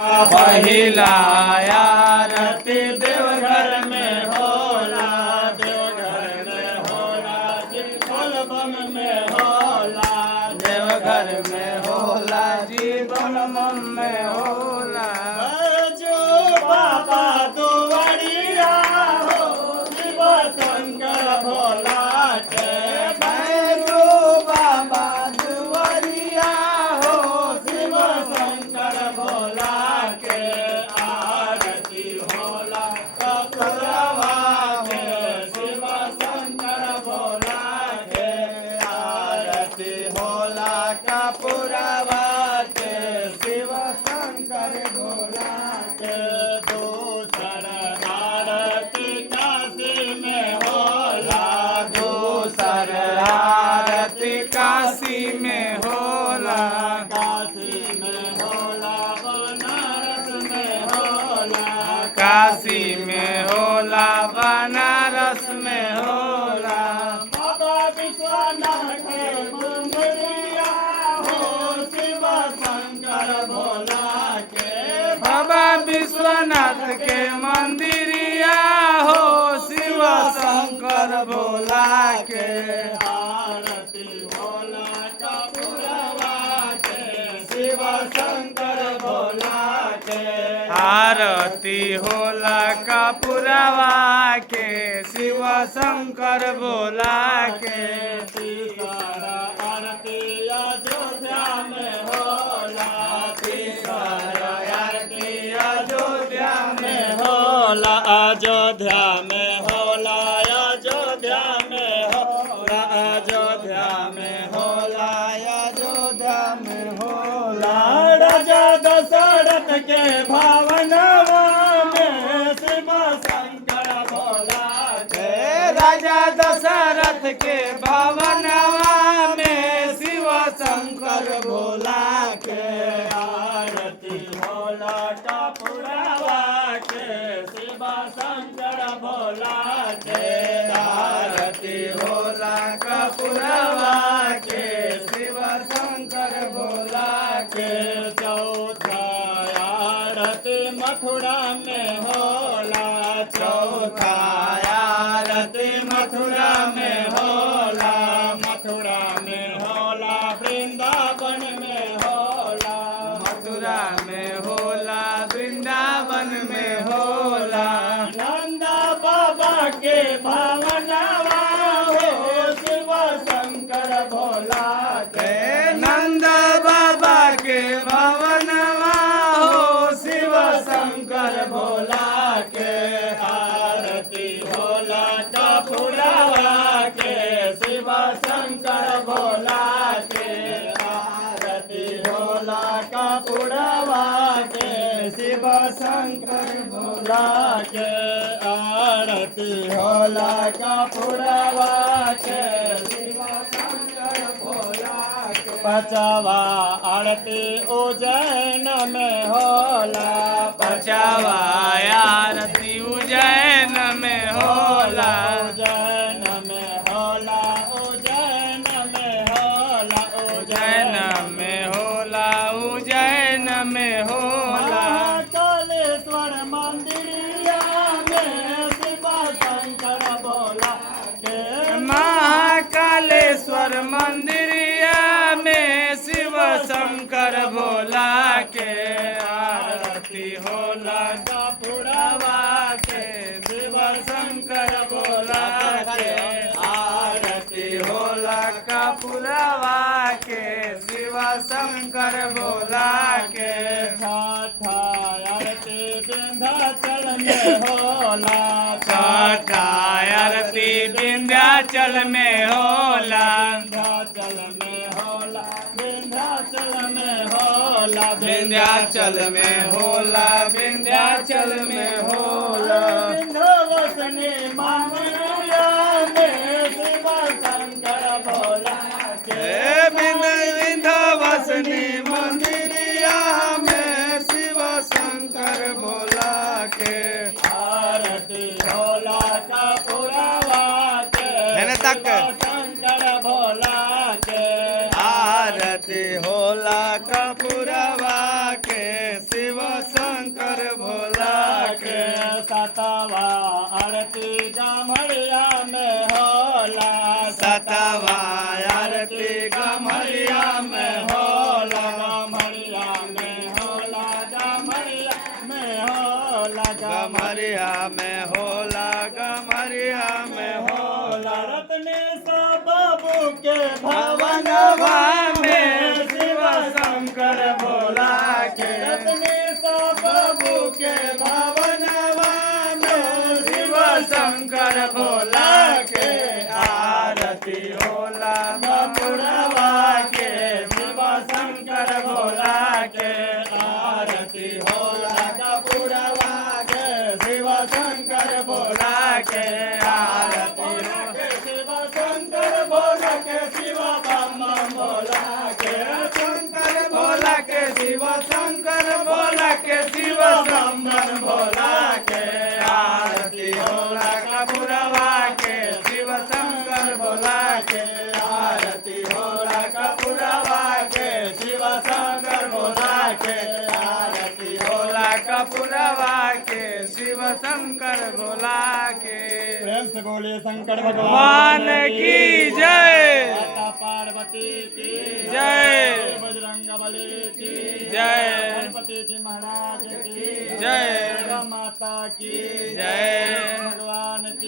पहिला आरती देवघर में होला, देवघर में होला, जी बोलबम में होला, देवघर में होला, जी बोलबम में होला। जो बाबा दुआरिया हो शिव शंकर भोला के, जो बाबा दुआरिया हो शिव शंकर भोला के, आरती होला कपुरवा के शिव शंकर भोला के, आरती होला कपुरवा के शिव शंकर भोला के। दूसर आरती काशी में होला, दूसर आरती काशी में होला, काशी में होला, बनारस में होला, काशी में होला, बनारस में होला। बाबा विश्वनाथ के मंदिरिया हो शिव शंकर भोला के, बाबा विश्वनाथ के मंदिरिया हो शिव शंकर भोला के, आरती होला कपुरवा के शिव शंकर भोला के, आरती होला कपुरवा के शिव शंकर भोला के। तीसरा आरती अयोध्या में होला, तीसरा आरती अयोध्या में होला, अयोध्या में होला, अयोध्या में होला, अयोध्या में होला, अयोध्या में होला। राजा दशरथ के भवनवा में शिव शंकर भोला के, राजा दशरथ के भवनवा में शिव शंकर भोला के, आरती होला कपुरवा के शिव शंकर भोला के, आरती होला कपुरवा के शिव शंकर भोला के। चौथा आरती मथुरा में होला, चौथा आरती मथुरा में होला, मथुरा में होला, वृंदावन में होला, मथुरा में होला, वृंदावन में होला। नंदा बाबा के भवनवा हो शिव शंकर भोला के, नंदा बाबा के भवनवा हो शिव शंकर भोला के, आरती होला कपुरवा के शिव शंकर भोला के, आरती होला कपुरवा के शिव शंकर भोला के, आरती होला कपुरवा के शिव शंकर भोला के। पचवा आरती उज्जैन में होला, पचवा आरती उज्जैन में होला, उज्जैन में होला, उज्जैन में होला, उज्जैन में होला, उज्जैन में होला। कालेश्वर मंदिरिया में शिव शंकर भोला के, महाकालेश्वर मंदिरिया में शिव शंकर भोला के, आरती होला कपुरवा के शिव शंकर भोला के, आरती होला कपुरवा के शिव शंकर भोला के। छठा आरती विंध्याचल में होला, छठा आरती विंध्याचल में होला, विंध्याचल में होला, विंध्याचल में होला, विंध्याचल में होला, विंध्याचल में होला। विंध्यवासिनी मंदिरिया में शिव शंकर भोला के, विंध्यवासिनी मंदिरिया में शिव शंकर भोला के, आरती होला कपुरवा के शिव शंकर भोला के, आरती होला कपुरवा के शिव सतवा आरती गमरिया में होला, सतवा आरती गमरिया में होला, गमरिया में होला, गमरिया में होला, गमरिया में होला, गमरिया में होला। रत्ने सा बाबू के भवनवा में शिव शंकर भोला के, रत्ने सा बाबू के भवनवा में शिव शंकर भोला के आरती होला कपूरवा के, शिव शंकर भोला के आरती होला कपूरवा के, शिव शंकर भोला के आरती होला, शिव शंकर भोला के, शिव बम भोला के, शंकर भोला के, शिव शंकर भोला के, शिव बम भोला के आरती होला कपूरवा के, शिव शंकर भोला के आरती होला कपूरवा के, शिव शंकर भोला के आरती होला कपूरवा के, शिव शंकर भोला के। प्रेम से बोलिए शंकर भगवान की जय, माता पार्वती की जय, बजरंगबली की जय, गणपति जी महाराज की जय, दुर्गा माता की जय। भगवान की